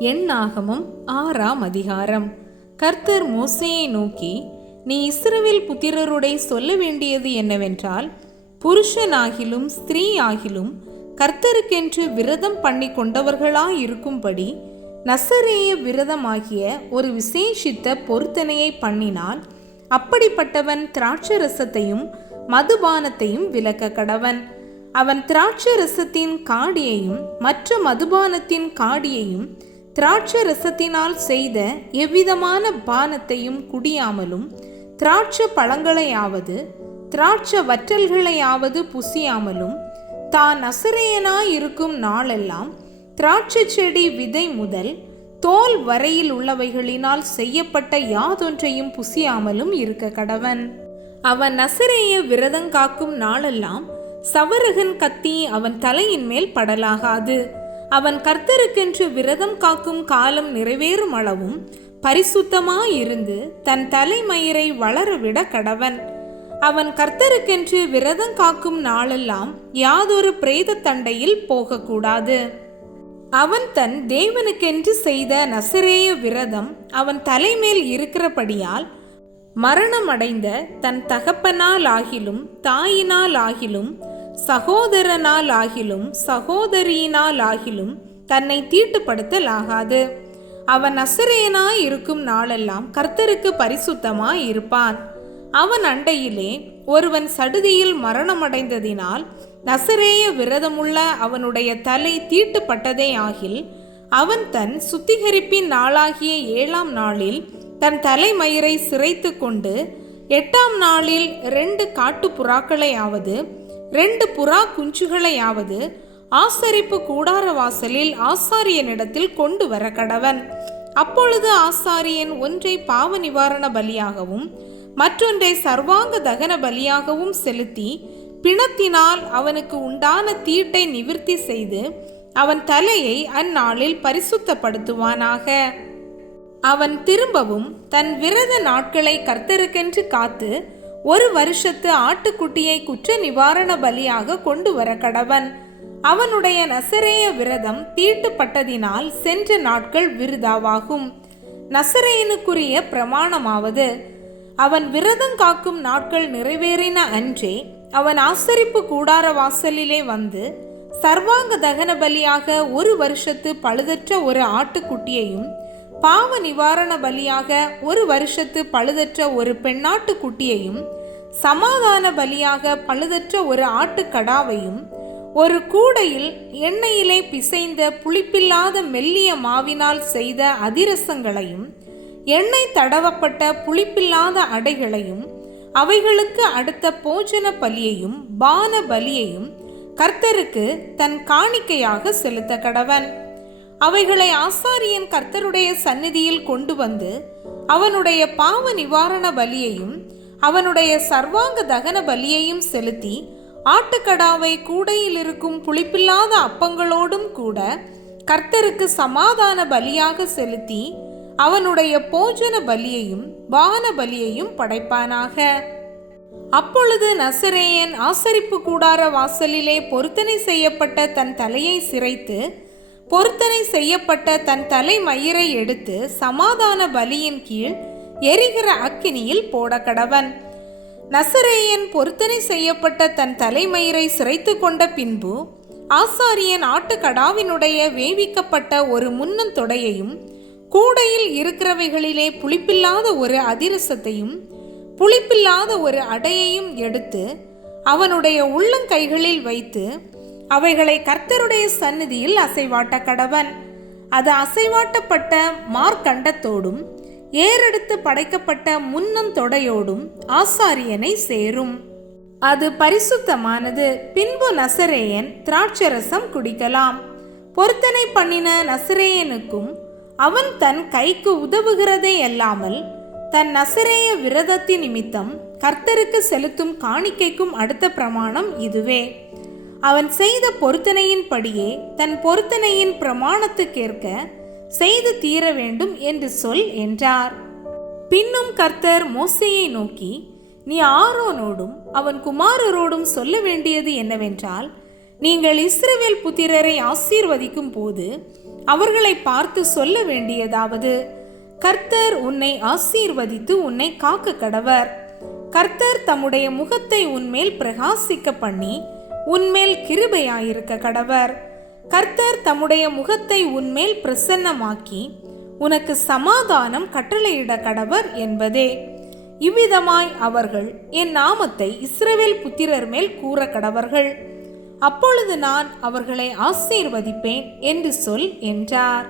எண்ணாகமம் 6ஆம் அதிகாரம். கர்த்தர் மோசேயை நோக்கி, நீ இஸ்ரவேல் புத்திரருடை சொல்ல வேண்டியது என்னவென்றால், புருஷனாகிலும் ஸ்திரீ ஆகிலும் கர்த்தருக்கென்று விரதம் பண்ணி கொண்டவர்களாயிருக்கும்படி நசரேய விரதமாகிய ஒரு விசேஷித்த பொருத்தனையை பண்ணினால், அப்படிப்பட்டவன் திராட்சரசத்தையும் மதுபானத்தையும் விலக்க கடவன். அவன் திராட்சரசத்தின் காடியையும் மற்ற மதுபானத்தின் காடியையும் திராட்சரசத்தினால் செய்த எவ்விதமான பானத்தையும் குடியாமலும், திராட்ச பழங்களையாவது திராட்ச வற்றல்களையாவது புசியாமலும், தான் நசரேயனாயிருக்கும் நாளெல்லாம் திராட்சை செடி விதை முதல் தோல் வரையில் உள்ளவைகளினால் செய்யப்பட்ட யாதொன்றையும் புசியாமலும் இருக்க கடவன். அவன் நசரேய விரதங்காக்கும் நாளெல்லாம் சவரகன் கத்தி அவன் தலையின் மேல் படலாகாது. அவன் கர்த்தருக்கென்று விரதம் காக்கும் காலம் நிறைவேறும் அளவும் பரிசுத்தமாயிருந்து தன் தலைமயிரை வளரவிட கடவன். அவன் கர்த்தருக்கென்று விரதம் காக்கும் நாளெல்லாம் யாதொரு பிரேத தண்டையில் போகக்கூடாது. அவன் தன் தேவனுக்கென்று செய்த நசரேய விரதம் அவன் தலைமேல் இருக்கிறபடியால், மரணமடைந்த தன் தகப்பனால் ஆகிலும் தாயினால் ஆகிலும் சகோதரனால் ஆகிலும் சகோதரியினால் ஆகிலும் தன்னை தீட்டுப்படுத்தலாகாது. அவன் நசரேயனாய் இருக்கும் நாளெல்லாம் கர்த்தருக்கு பரிசுத்தமாய் இருப்பான். அவன் அண்டையிலே ஒருவன் சடுதியில் மரணமடைந்ததினால் நசரேய விரதமுள்ள அவனுடைய தலை தீட்டுப்பட்டதே ஆகில், அவன் தன் சுத்திகரிப்பின் நாளாகிய 7ஆம் நாளில் தன் தலைமயிரை சிரைத்து கொண்டு 8ஆம் நாளில் 2 காட்டுப்புறாக்களையாவது 2 புறா குஞ்சுகளையாவது ஆசரிப்பு கூடார வாசலில் ஆசாரியனிடத்தில் கொண்டு வர கடவன். அப்பொழுது ஆசாரியன் ஒன்றை பாவ நிவாரண பலியாகவும் மற்றொன்றை சர்வாங்க தகன பலியாகவும் செலுத்தி, பிணத்தினால் அவனுக்கு உண்டான தீட்டை நிவிர்த்தி செய்து அவன் தலையை அந்நாளில் பரிசுத்தப்படுத்துவானாக. அவன் திரும்பவும் தன் விரத நாட்களை கர்த்தருக்கென்று காத்து 1 வருஷத்து ஆட்டுக்குட்டியை குற்ற நிவாரண பலியாக கொண்டு வர கடவன். அவனுடைய நசரேய விரதம் தீட்டுப்பட்டதினால் சென்ற நாட்கள் விருதாவாகும். நசரேயனுக்குரிய பிரமாணமாவது, அவன் விரதம் காக்கும் நாட்கள் நிறைவேறின அன்றே அவன் ஆசரிப்பு கூடார வாசலிலே வந்து சர்வாங்க தகன பலியாக 1 வருஷத்து பழுதற்ற ஒரு ஆட்டுக்குட்டியையும், பாவ நிவாரண பலியாக 1 வருஷத்து பழுதற்ற ஒரு பெண்ணாட்டு குட்டியையும், சமாதான பலியாக பழுதற்ற ஒரு ஆட்டுக்கடாவையும், ஒரு கூடையில் எண்ணெயிலே பிசைந்த புளிப்பில்லாத மெல்லிய மாவினால் செய்த அதிரசங்களையும், எண்ணெய் தடவப்பட்ட புளிப்பில்லாத அடைகளையும், அவைகளுக்கு அடுத்த போஜன பலியையும் பான பலியையும் கர்த்தருக்கு தன் காணிக்கையாக செலுத்த கடவன். அவைகளை ஆசாரியன் கர்த்தருடைய சந்நிதியில் கொண்டு வந்து அவனுடைய பாவ நிவாரண பலியையும் அவனுடைய சர்வாங்க தகன பலியையும் செலுத்தி, ஆட்டுக்கடாவை கூடையில் இருக்கும் புளிப்பில்லாத அப்பங்களோடும் கூட கர்த்தருக்கு சமாதான பலியாக செலுத்தி அவனுடைய போஜன பலியையும் பான பலியையும் படைப்பானாக. அப்பொழுது நசரேயன் ஆசரிப்பு கூடார வாசலிலே பொருத்தனை செய்யப்பட்ட தன் தலையை சிரைத்து, பொருத்தனை செய்யப்பட்ட தன் தலைமயிரை எடுத்து சமாதான பலியின் கீழ் எரிகிற அக்கினியில் போட கடவன். நசரேயன் பொருத்தனை செய்யப்பட்ட தன் தலைமயிரை சிரைத்து கொண்ட பின்பு ஆசாரியன் ஆட்டுக்கடாவினுடைய வேவிக்கப்பட்ட ஒரு முன்னந்தொடையையும் கூடையில் இருக்கிறவைகளிலே புளிப்பில்லாத ஒரு அதிரசத்தையும் புளிப்பில்லாத ஒரு அடையையும் எடுத்து அவனுடைய உள்ளங்கைகளில் வைத்து அவைகளை கர்த்தருடைய சந்நிதியில் அசைவாட்ட கடவன். அது அசைவாட்டப்பட்ட மார்க்கண்டத்தோடும் ஏறெடுத்து படைக்கப்பட்ட முன்னந்தொடையோடும் ஆசாரியனை சேரும். அது பரிசுத்தமானது. பின்பு நசரேயன் திராட்சரசம் குடிக்கலாம். பொருத்தனை பண்ணின நசரேயனுக்கும் அவன் தன் கைக்கு உதவுகிறதே அல்லாமல் தன் நசரேய விரதத்தின் நிமித்தம் கர்த்தருக்கு செலுத்தும் காணிக்கைக்கும் அடுத்த பிரமாணம் இதுவே. அவன் செய்த பொருத்தனையின் படியே தன் பொருத்தனையின் பிரமாணத்துக்கேற்க செய்து தீர வேண்டும் என்று சொல் என்றார். பின்னும் கர்த்தர் மோசேயை நோக்கி, நீ ஆரோனோடும் அவன் குமாரரோடும் சொல்ல வேண்டியது என்னவென்றால், நீங்கள் இஸ்ரவேல் புத்திரரை ஆசீர்வதிக்கும் போது அவர்களை பார்த்து சொல்ல வேண்டியதாவது, கர்த்தர் உன்னை ஆசீர்வதித்து உன்னை காக்க கடவர். கர்த்தர் தம்முடைய முகத்தை உன்மேல் பிரகாசிக்க பண்ணி உன்மேல் கிருபையாயிருக்க கடவர். கர்த்தர் தம்முடைய முகத்தை உன்மேல் பிரசன்னமாக்கி உனக்கு சமாதானம் கட்டளையிட கடவர் என்பதே. இவ்விதமாய் அவர்கள் என் நாமத்தை இஸ்ரவேல் புத்திரர் மேல் கூற கடவர்கள். அப்பொழுது நான் அவர்களை ஆசீர்வதிப்பேன் என்று சொல் என்றார்.